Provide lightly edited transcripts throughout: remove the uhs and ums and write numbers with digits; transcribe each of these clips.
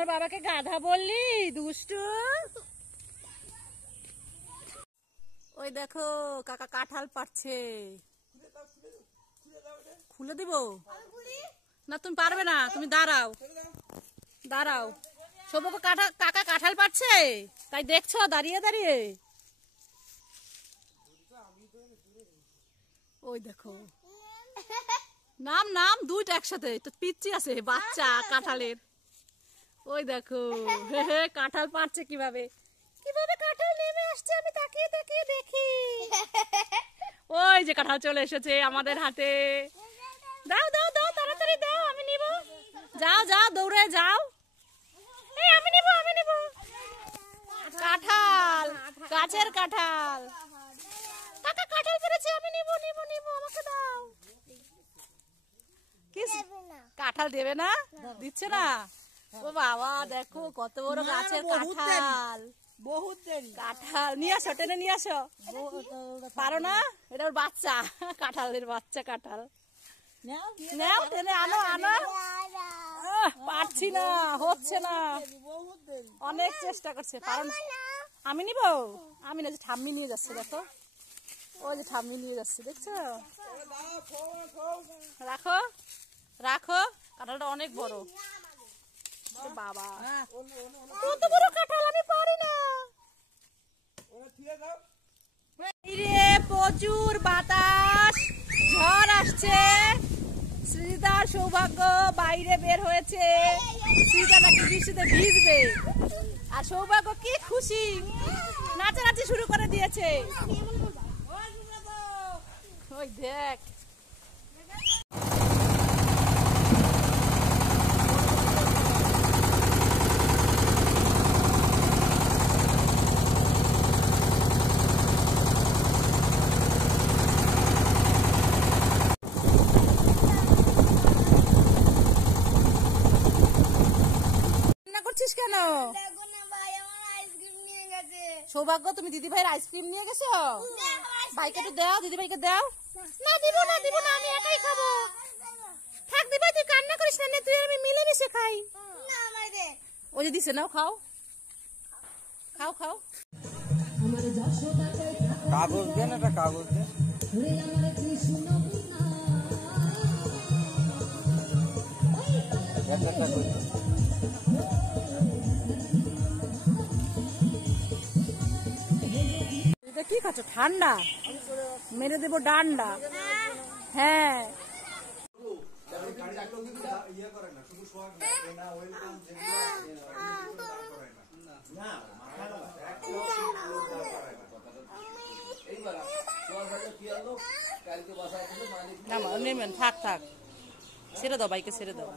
আমার বাবাকে গাধা বললি দুষ্টু। ওই দেখো কাকা কাঁঠাল পাড়ছে। খুলে দিব না, তুমি পারবে না, তুমি দাঁড়াও দাঁড়াও। সৌভাগ্য কাকা কাঁঠাল পাড়ছে, তাই দেখছো দাঁড়িয়ে দাঁড়িয়ে। ওই দেখো নাম নাম দুইটা একসাথে, তো পিচ্ছি আছে বাচ্চা কাঁঠালের। ওই দেখো কাঁঠাল পাড়ছে কিভাবে কিভাবে কাঁঠাল নেমে আসছে, আমি তাকিয়ে তাকিয়ে দেখি। ওই যে কাঁঠাল চলে এসেছে আমাদের হাতে। দাও দাও দাও তাড়াতাড়ি দাও, আমি নিব। যাও যাও দৌড়ে যাও। এই আমি নিব আমি নিব। কাঁঠাল, গাছের কাঁঠাল। কাকা কাঁঠাল পেরেছে, আমি নিব নিব নিব, আমাকে দাও। কি কাঁঠাল দেবে না? দিচ্ছে না? ও বাবা দেখো কত বড় গাছের কাঁঠাল। বহুত দেরি। কাঁঠাল নিয়ে আসো, টেনে নিয়ে আসো। পারো না? এটা ওর বাচ্চা, কাঁঠালের বাচ্চা কাঁঠাল। নাও টেনে আনো আনো। পারছি না, হচ্ছে না, অনেক চেষ্টা করছে, পারো না। আমি নিব, আমি না, যে ঠাম্মি নিয়ে যাচ্ছে দেখো। ওই যে ঠাম্মি নিয়ে যাচ্ছে দেখছো। রাখো রাখো, কাঁঠালটা অনেক বড়। বাবা কত বড় কাঁঠাল, আমি পারি না। প্রচুর বাতাস, ঝড় আসছে। শ্রীদার সৌভাগ্য বাইরে বের হয়েছে, শ্রীদা নাকি বৃষ্টিতে ভিজবে। আর সৌভাগ্য কি খুশি, নাচানাচি শুরু করে দিয়েছে। ওই দেখ কেন সৌভাগ্য, তুমি দিদি ভাইয়ের আইসক্রিম নিয়ে গেছো? ভাইকে তো দাও, দিদি ভাইকে দাও। না দিব না দিব না, আমি একাই খাবো। থাক দিদি ভাই, তুই কান্না করিস না, তুই আমি মিলেমিশে খাই। ওই যে দিছে, নাও খাও খাও খাও। কাগজ দেন, একটা কাগজ দেন। কি খাচ্ছ? ঠান্ডা মেরে দেবো ডান্ডা। হ্যাঁ নেবেন, থাক থাক, ছেড়ে দাও বাইকে, ছেড়ে দাও।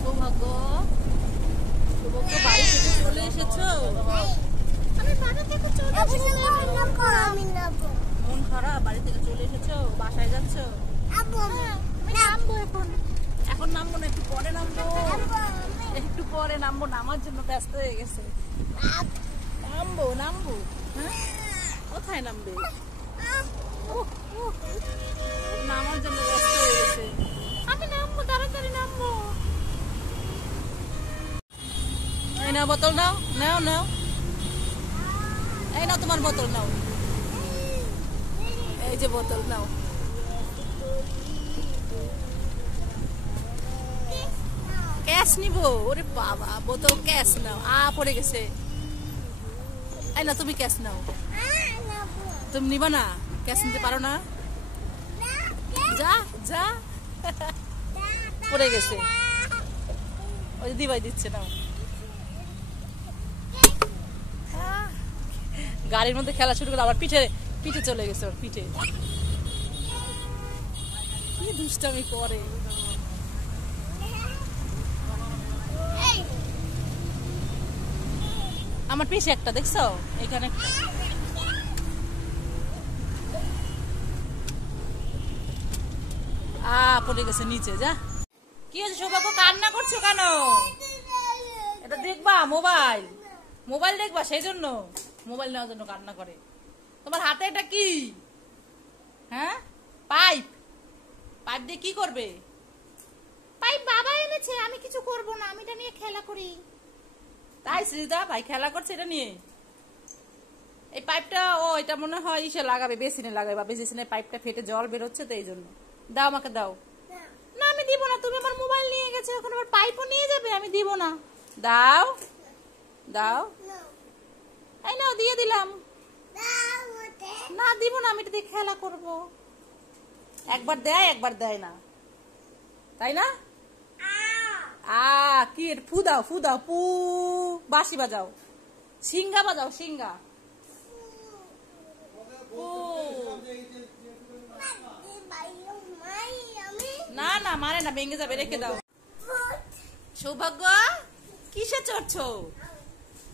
সৌভাগ্য সৌভাগ্য বাড়ি থেকে চলে এসেছো? মন খারাপ, বাড়ি থেকে চলে এসেছো, বাসায় যাচ্ছ? নামবো এখন, এখন নামবো না, একটু পরে নামবো, একটু পরে নামবো। নামার জন্য ব্যস্ত হয়ে গেছে। নামবো নামবো, হ্যাঁ কোথায় নামবে? নামার জন্য ব্যস্ত হয়ে গেছে। আমি নামবো, তাড়াতাড়ি নামবো। এই নাও বোতল, নাও নাও নাও, এই নাও তোমার বোতল নাও, এই যে বোতল নাও। ক্যাশ নিব? ওরে বাবা, বোতল ক্যাশ নাও। পড়ে গেছে। এই না, তুমি ক্যাশ নাও। তুমি নিবা না? ক্যাশ নিতে পারো না? যা যা, পড়ে গেছে। ওই দিবাই দিচ্ছে, নাও। গাড়ির মধ্যে খেলা শুরু করে, আবার পিঠে পিঠে চলে গেছে, ওর পিঠে। কি দুষ্টামি করে। আমার পিছে একটা দেখছো, এখানে পড়ে গেছে নিচে। যা, কি হয়েছে সৌভাগ্য, কান্না করছো কেন? এটা দেখবা মোবাইল, মোবাইল দেখবা, সেই জন্য মোবাইল নেওয়ার জন্য কান্না করে। তোমার হাতে এটা কি? হ্যাঁ পাইপ, পাইপ দিয়ে কি করবে? পাইপ বাবা এনেছে, আমি কিছু করব না, আমি এটা নিয়ে খেলা করি। তাই সৃজিতা ভাই খেলা করছে এটা নিয়ে। এই পাইপটা ও এটা মনে হয় ইসে লাগাবে, বেসিনে লাগাবে, বা বেসিনে পাইপটা ফেটে জল বেরোচ্ছে তো এই জন্য। দাও আমাকে দাও। না আমি দিব না, তুমি আমার মোবাইল নিয়ে গেছো, এখন আবার পাইপও নিয়ে যাবে, আমি দিব না। দাও দাও। এই নাও দিয়ে দিলাম। না দিব না, আমি এটা দিয়ে খেলা করব। একবার দেয় একবার দেয় না, তাই না? কি ফু দাও, ফু দাও, পু। বাঁশি বাজাও, সিঙ্গা বাজাও, সিঙ্গা। না না মানে না, ভেঙে যাবে, রেখে দাও। সৌভাগ্য কিসে চড়ছো?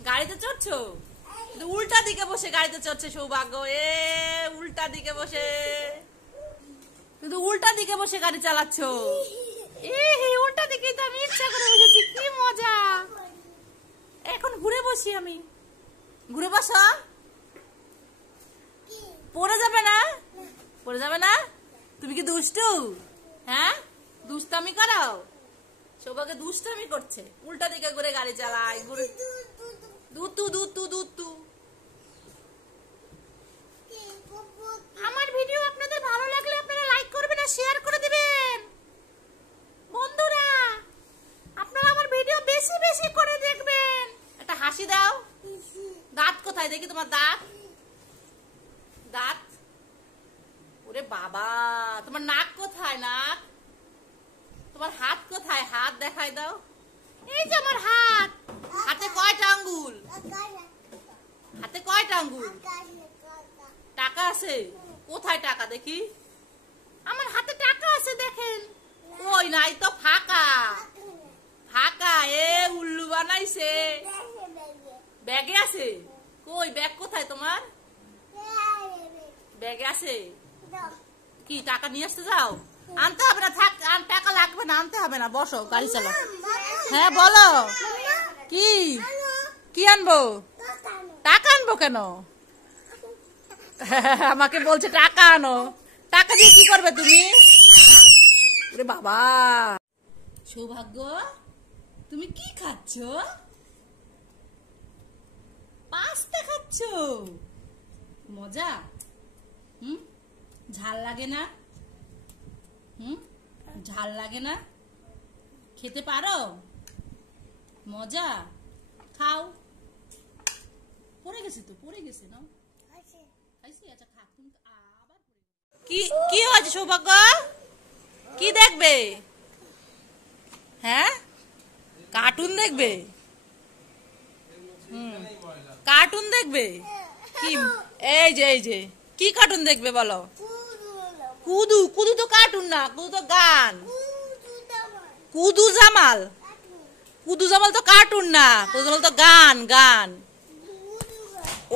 গাড়িতে চড়ছো? উল্টা দিকে বসে গাড়িতে চড়ছে সৌভাগ্য। উল্টা দিকে বসে, শুধু উল্টা দিকে বসে গাড়ি চালাচ্ছ। উল্টা দিকে তো আমি ইচ্ছা করে বসেছি, কি মজা। এখন ঘুরে বসি আমি। ঘুরে বসো, পড়ে যাবে না, পড়ে যাবে না। তুমি কি দুষ্টু? হ্যাঁ, দুষ্টামি করো। সৌভাগ্য দুষ্টামি করছে, উল্টা দিকে ঘুরে গাড়ি চালায়, ঘুরে দুতু দুতু দুতু। আমার ভিডিও আপনাদের ভালো লাগলে আপনারা লাইক করবেন আর শেয়ার করে দিবেন। বন্ধুরা আপনারা আমার ভিডিও বেশি বেশি করে দেখবেন। একটা হাসি দাও। দাঁত কোথায় দেখি তোমার? দাঁত, দাঁত। ওরে বাবা, তোমার নাক কোথায়? নাক। তোমার হাত কোথায়? হাত দেখাই দাও। এই যে আমার হাত। হাতে কয়টা আঙ্গুল? হাতে কয়টা আঙ্গুল? টাকা আছে? কোথায় টাকা দেখি? আমার হাতে টাকা আছে দেখেন। ওই নাই তো, ফাঁকা ফাঁকা। উল্লু বানাইছে। ব্যাগে আছে? কই ব্যাগ কোথায় তোমার? ব্যাগে আছে কি? টাকা নিয়ে আসতে যাও? আনতে হবে না, থাক, টাকা লাগবে না, আনতে হবে না, বসো গাড়ি চালাও। হ্যাঁ বলো, কি কি আনবো? টাকা আনবো কেন? আমাকে বলছে টাকা আনো। টাকা দিয়ে কি করবে তুমি? ওরে বাবা, সৌভাগ্য তুমি কি খাচ্ছ? পাস্তা খাচ্ছ? মজা। ঝাল লাগে না? ঝাল লাগে না? খেতে পারো? মজা, খাও। পড়ে গেছে তো, পড়ে গেছে না? আচ্ছা খা তুমি। আবার কি কি হয়েছে সৌভাগ্য? কি দেখবে? হ্যাঁ, কার্টুন দেখবে? কার্টুন দেখবে? কি? এই যে কি কার্টুন দেখবে বলো? কুদু। কুদু তো কার্টুন না, কুদু তো গান। কুদু জামাল। কুদু জামাল তো কার্টুন না, কুদু জামাল তো গান। গান।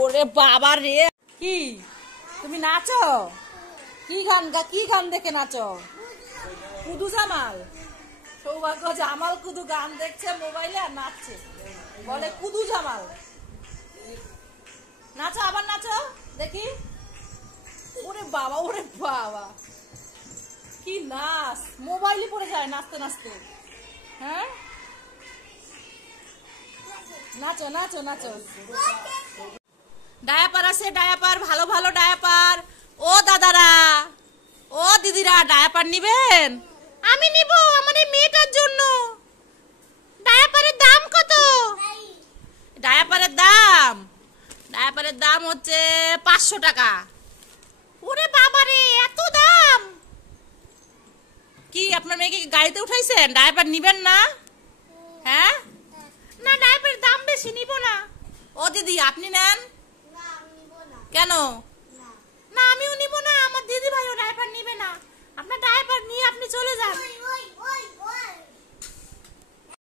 ওরে বাবা রে, কি তুমি নাচো? কি গান দেখে নাচো? কুদু জামাল। সৌভাগ্য জামাল কুদু গান দেখছে মোবাইলে আর নাচছে, বলে কুদু জামাল। নাচো, আবার নাচো দেখি। ওরে বাবা, ওরে বাবা, কি নাচ! মোবাইলে পড়ে যায় নাচতে নাচতে। হ্যাঁ, নাচো নাচো নাচো। ডায়াপার আছে, ডায়াপার, ভালো ভালো ডায়াপার। ও দাদারা, ও দিদিরা, ডায়াপার নিবেন? আমি নিব, আমার এই মেয়েটার জন্য। ডায়াপারের দাম কত? ডায়াপারের দাম, ডায়াপারের দাম হচ্ছে 500 টাকা। ওরে বাবারে, এত দাম! কি আপনার মেয়েকে গাড়িতে উঠাইছেন? ডায়াপার নিবেন না? হ্যাঁ, না ডায়াপারের দাম বেশি, নিব না। ও দিদি আপনি নেন? কেন? না আমিও নিব না, আমার দিদি ভাইও ডায়াপার নিবে না। আপনার ডায়াপার নিয়ে আপনি চলে যান।